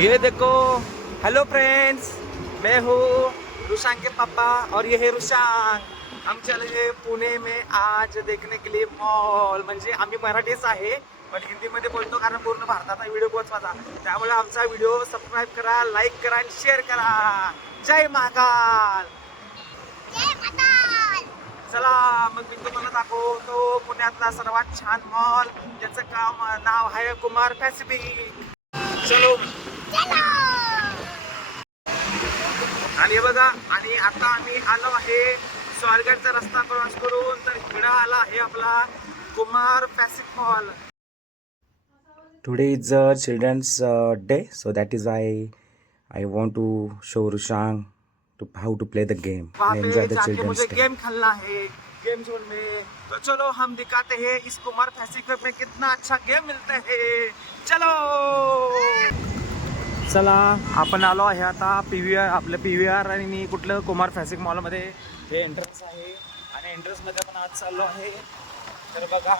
ये देखो, hello friends, मैं हूँ रुशांग के पापा और ये है रुशांग. हम चले हैं पुणे में आज देखने के लिए मॉल. म्हणजे आम्ही मराठीच आहे पण हिंदीमध्ये बोलतो कारण पूर्ण भारताचा व्हिडिओ पोहोचवायचा. त्यामुळे आमचा व्हिडिओ सबस्क्राईब करा, लाईक करा आणि शेअर करा. जय महाकाल. चला मग मी तुम्हाला दाखवतो पुण्यातला सर्वात छान मॉल. ज्याचं नाव आहे कुमार पॅसिफिक. चलो. आणि हे बघा, आणि आता आम्ही आलो आहे स्वारगेटचा रस्ता क्रॉस करून, तर इकडं आला आहे आपला Kumar Pacific mall. Today is Children's Day, so that is why I want to show Rushang to how to play the game वहाँ and पे enjoy the जाके Children's मुझे Day. गेम खेलना है गेम जोन में. तो चलो हम दिखाते हैं इस कुमार पॅसिफिक में कितना अच्छा गेम मिलता है. चलो. चला आपण आलो आहे आता PVR, आपलं PVR आणि कुठलं कुमार पॅसिफिक मॉलमध्ये. हे एंट्रन्स आहे आणि एंट्रन्समध्ये आपण आज चाललो आहे. तर बघा,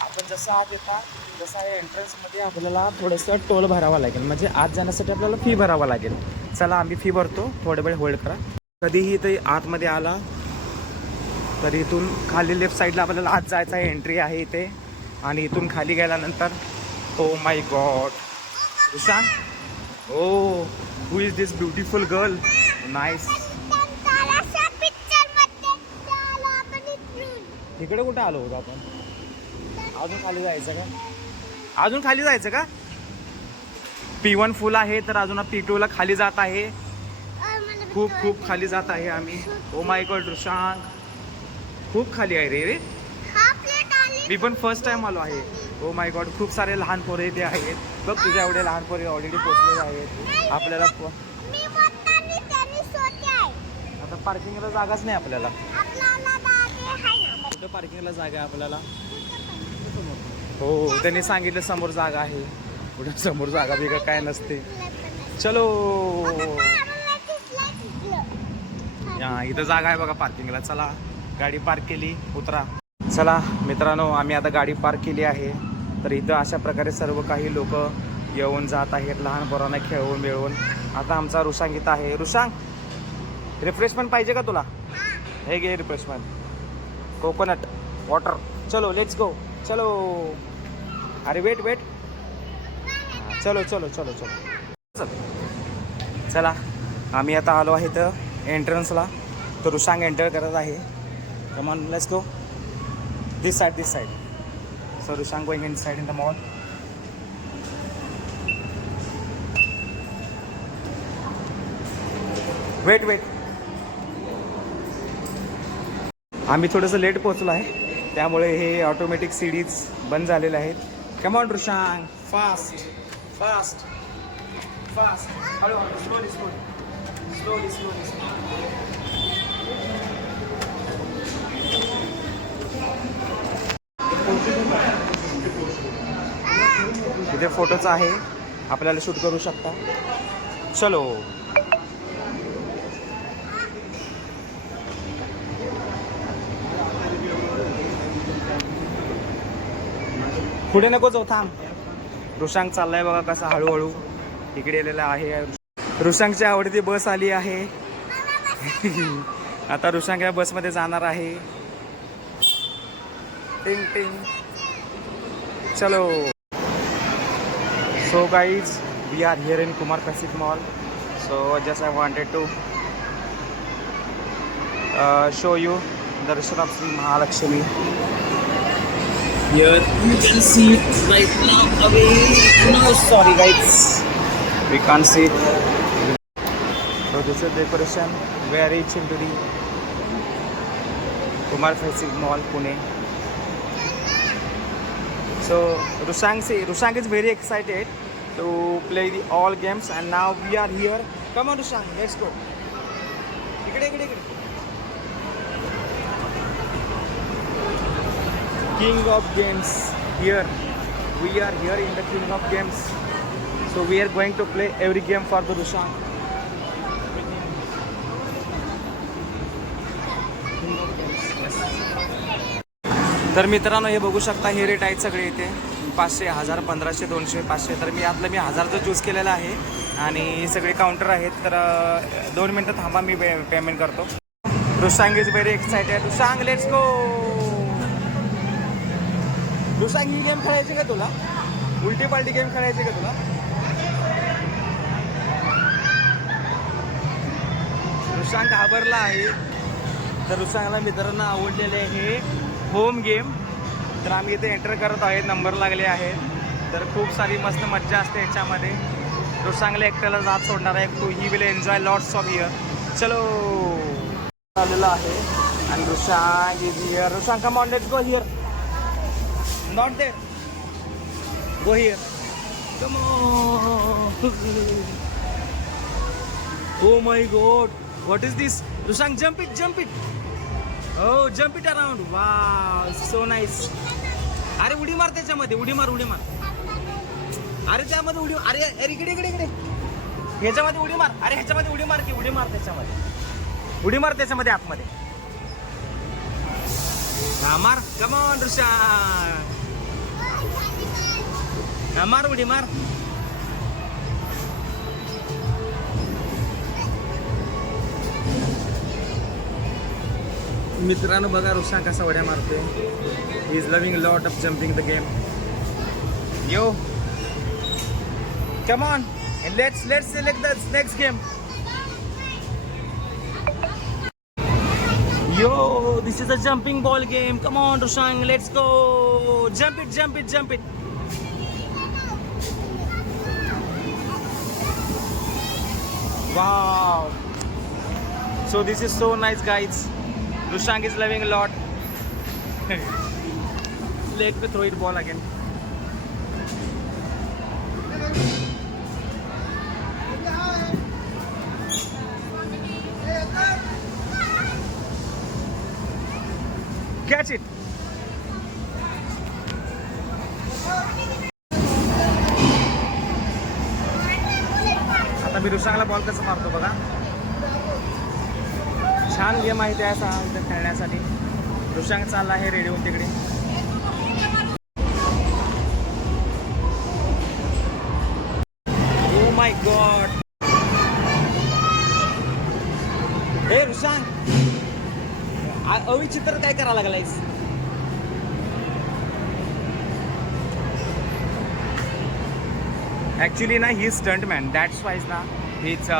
आपण जसं आत येतात जसं आहे एंट्रन्समध्ये आपल्याला थोडंसं टोल भरावा लागेल. म्हणजे आत जाण्यासाठी आपल्याला फी भरावा लागेल. चला आम्ही फी भरतो, थोडे वेळ होल्ड करा. कधीही ते आतमध्ये आला तर इथून खाली लेफ्ट साईडला आपल्याला आत जायचं आहे. एंट्री आहे इथे. आणि इथून खाली गेल्यानंतर oh my god Rushang, oh who is this beautiful girl. Nice. इकडे कुठे आलो होतो आपण? अजून खाली जायचं का? अजून खाली जायचं का? P1 फुल आहे तर अजून P2 ला खाली जात आहे. खूप खूप खाली जात आहे आम्ही. ओ माय गॉड रुशांग, खूप खाली आहे रे. मी पण फर्स्ट टाइम आलो आहे. ओ माय गॉड, खूप सारे लहान पोरे इथे आहेत. बघ तुझ्या एवढे लहान पोरे ऑलरेडी पोचलेले आहेत. आपल्याला आता पार्किंगला जागाच नाही आपल्याला. कुठं पार्किंगला जागा आहे आपल्याला? हो, त्यांनी सांगितलं समोर जागा आहे. कुठं समोर जागा बिगा काय नसते. चलो. इथं जागा आहे बघा पार्किंगला. चला गाडी पार्क केली, उतरा. चला मित्रांनो, आम्ही आता गाडी पार्क केली आहे. तर इथं अशा प्रकारे सर्व काही लोक येऊन जात आहेत, लहान पोरांना खेळवून मिळवून. आता आमचा रुशांग इथं आहे. रुशांग, रिफ्रेशमेंट पाहिजे का तुला? हे घे रिफ्रेशमेंट, कोकोनट वॉटर. चलो लेट्स गो. चलो. अरे वेट वेट. चलो चलो चलो चलो. चला आम्ही आता आलो आहे तर एंट्रन्सला. तर रुशांग एंटर करत आहे. Come on let's go. This side, this side. So Rushang going inside in the mall. Wait wait. आम्ही थोडंसं लेट पोहोचलो आहे, त्यामुळे हे ऑटोमॅटिक सीडीज बंद झालेले आहेत. Come on Rushang, fast fast fast. हळू हळू, स्लोली स्लोली स्लोली स्लोली. इथे फोटोचं आहे, आपल्याला शूट करू शकता. चलो. पुढे नको जाऊ, थांब. रुशांग चाललाय बघा कसा हळूहळू इकडे आलेला आहे. रुशांगची आवडती बस आली आहे. आता रुशांग या बसमध्ये जाणार आहे. टिंग टिंग. चलो. So guys, we are here in Kumar Pacific mall. So just I wanted to show you the darshan of Sri Mahalakshmi. Here you can see it right now away. No, sorry guys, we can't see it. So this is decoration. We are reaching to the Kumar Physics Mall, Pune. So Rushang is very excited to play the all games, and now we are here. Come on Rushang, let's go. Ikade. King of Games here. We are here in the King of Games. So we are going to play every game for the Rushang. तर मित्रांनो, हे बघू शकता, हे rate आहेत सगळे इथे. 500, 1000, 1500, 200, 500. तर मी 1000चं चूज केलेलं आहे आणि सगळे काउंटर आहेत. तर 2 मिनटं थांबा, मी पेमेंट करतो. Rushang is very excited. Rushang let's go. Rushang ही गेम खेळायची का तुला? उलटी पालटी गेम खेळायची का तुला? रुशांग घाबरला आहे. तर रुशांगला मित्रांना आवडलेले आहे होम गेम. तर आम्ही इथे एंटर करत आहोत. नंबर लागले आहेत. तर खूप सारी मस्त मज्जा असते याच्यामध्ये. रुशांगला एकट्याला जात सोडणार आहे. He will enjoy lots of here. चलो आलेला आहे आणि Rushang is here. Rushang come on let's go here. Not there. Go here. Come on. Oh my god, what is this? Rushang jump it, jump it. Oh, jump it around. Wow, so nice. अरे उडी मार त्याच्यामध्ये, उडी मार, उडी मार. अरे त्यामध्ये उडी, अरे अरे इकडे इकडे इकडे. ह्याच्यामध्ये उडी मार. अरे ह्याच्यामध्ये उडी मार की, उडी मार त्याच्यामध्ये. उडी मार त्याच्यामध्ये आतमध्ये. हा मार. Come on Rushang. हा मार, उडी मार. मित्रांनो बघा रुशांग कसा उड्या मारते. He is loving lot of jumping the game. Yo come on, let's select the next game. Yo this is a jumping ball game. Come on Rushang, let's go. Jump it, jump it, jump it. Wow, so this is so nice guys. Rushang is loving a lot. Let me throw it ball again. Catch it. आता मी रुशांगला ball कसं मारतो बघा. छान game आहे त्या खेळण्यासाठी. रुशांग चालला आहे रेडी होऊन तिकडे. ओ माय गॉड. हे रुशांग अविचित्र काय करायला लागलायस? ॲक्च्युली ना ही स्टंटमॅन, दॅट्स वाईज ना he's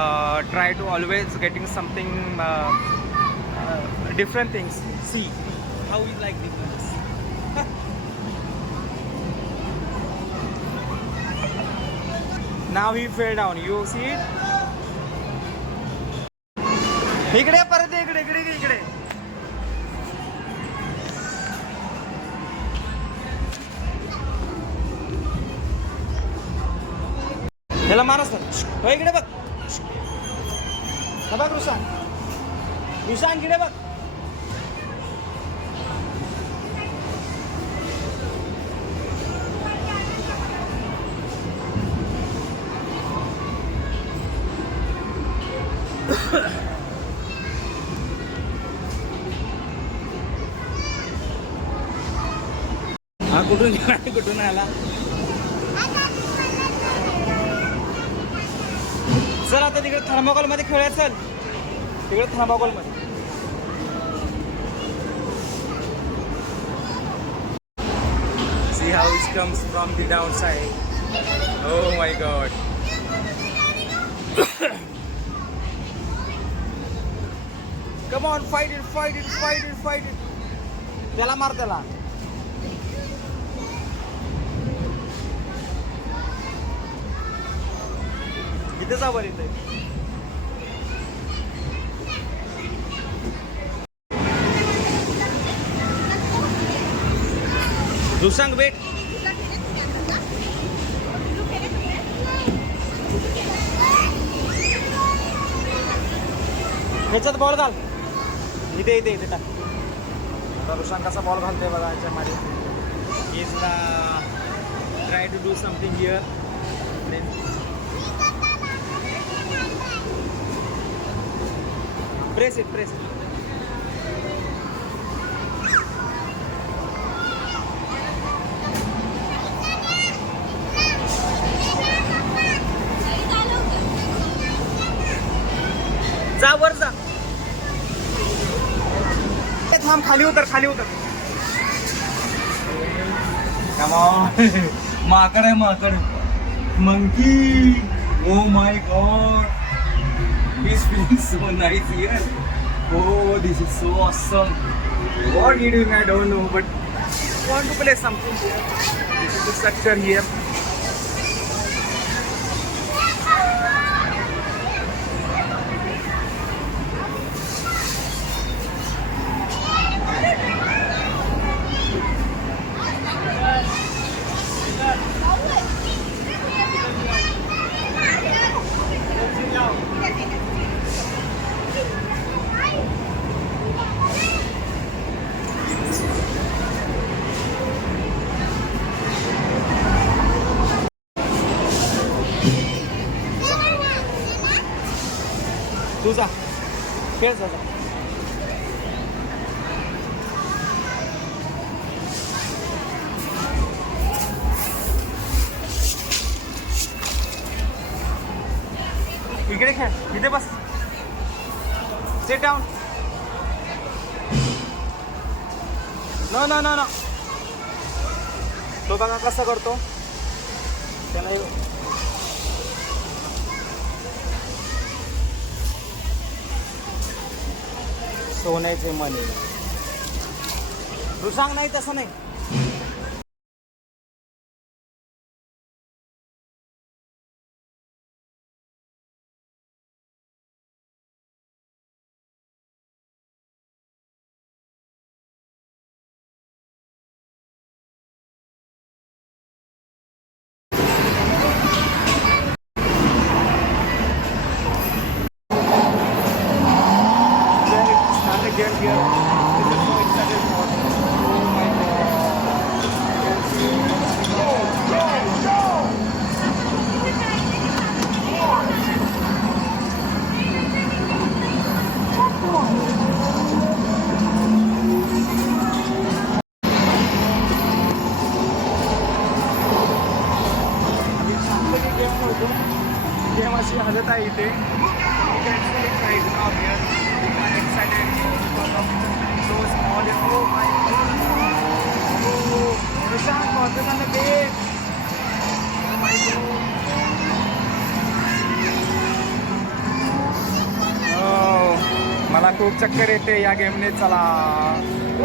try to always getting something different things. See how he like this. Now he fell down. You see it? इकडे परत इकडे इकडे इकडे. त्याला मारा सर. हो इकडे बघ. बघ रुशांग, रुशांग इकडे बघ. हा कुठून आला? चल आता तिकडे थर्माकोल मध्ये खेळूया. चल तिकडे थर्माकोल मध्ये. See how it comes from the downside. Oh my god. Come on, fight it, fight it, fight it, fight it. त्याला मार त्याला. इथे जा बरं इथे. रुशांग वेट. ह्याच्यात बॉल घाल. इथे इथे इथे टाक. आता रुशांग कसा बॉल घालतोय बघा याच्यामध्ये. Is try to do something here. Press it, press it. खाली उतर खाली उतर. Come on. माकड आहे माकड. Monkey. Oh my God. This feels so nice here. Oh, this is so awesome. What are you doing? I don't know, but I want to play something here. This is the structure here. तू जा खेळ जा. इकडे खेळ इथे बस. Sit down. No no no no. तो बघा कसं करतो त्याला. सोन्याचे मणी. तू सांग नाही तसं नाही. Again here. This is so excited for. Oh my God. अभी शांतपणे गेम होतो. गेम अशी हलत आहे इथे. Excited because of so small. Oh my God. Oh, Rushang, causes on the base. Oh my God. Oh, मला खूप चक्कर येते या गेमने. चला.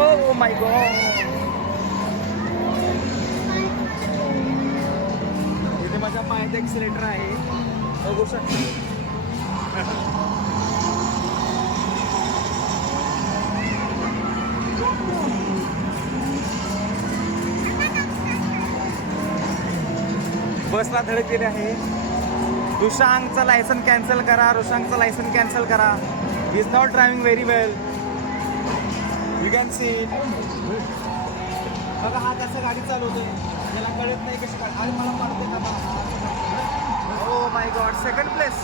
Oh my God. इथे माझ्या पायात एक्सिलेटर आहे, बघू शकता. बसला धडकलेले आहे. रुशांगचं लायसन कॅन्सल करा. रुशांगचं लायसन कॅन्सल करा. He is not driving very well. You can see. बघा हा कसं गाडी चालवतोय. त्याला कळत नाही कशी गाडी. अरे मला मारते का बा. ओ my God. Second place.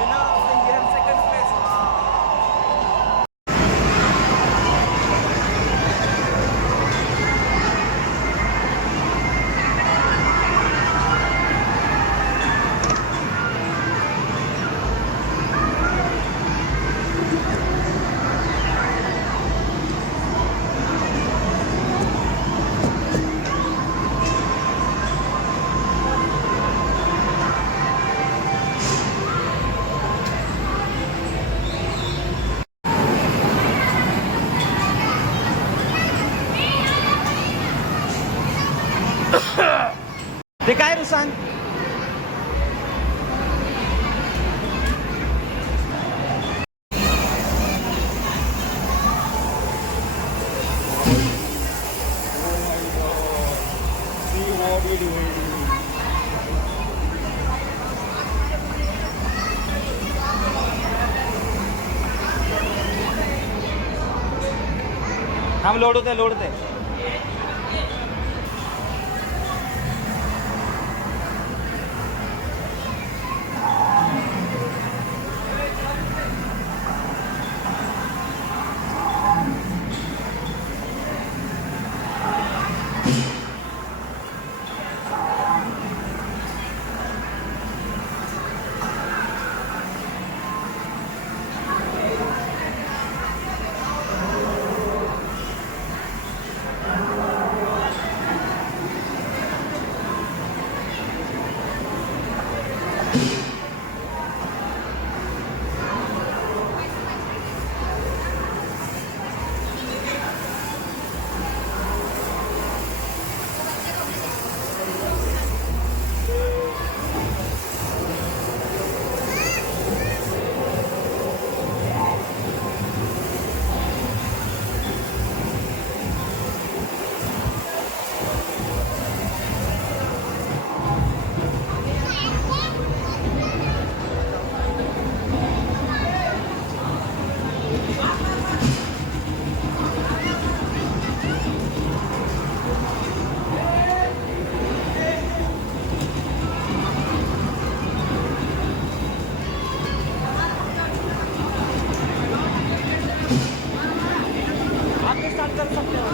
Winner of the year. Second place. ते काय रुशांग. हम लोड होते. स्टार्ट कर सकते हो।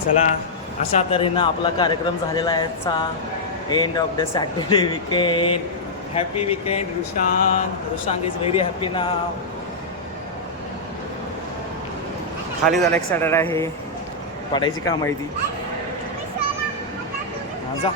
चला, अशा तऱ्हेनं आपला कार्यक्रम झालेला आहे आजचा end of the Saturday weekend. Happy weekend Rushang is very happy now. खाली जायला एक्सायटेड आहे, पडायची का माहिती. जा.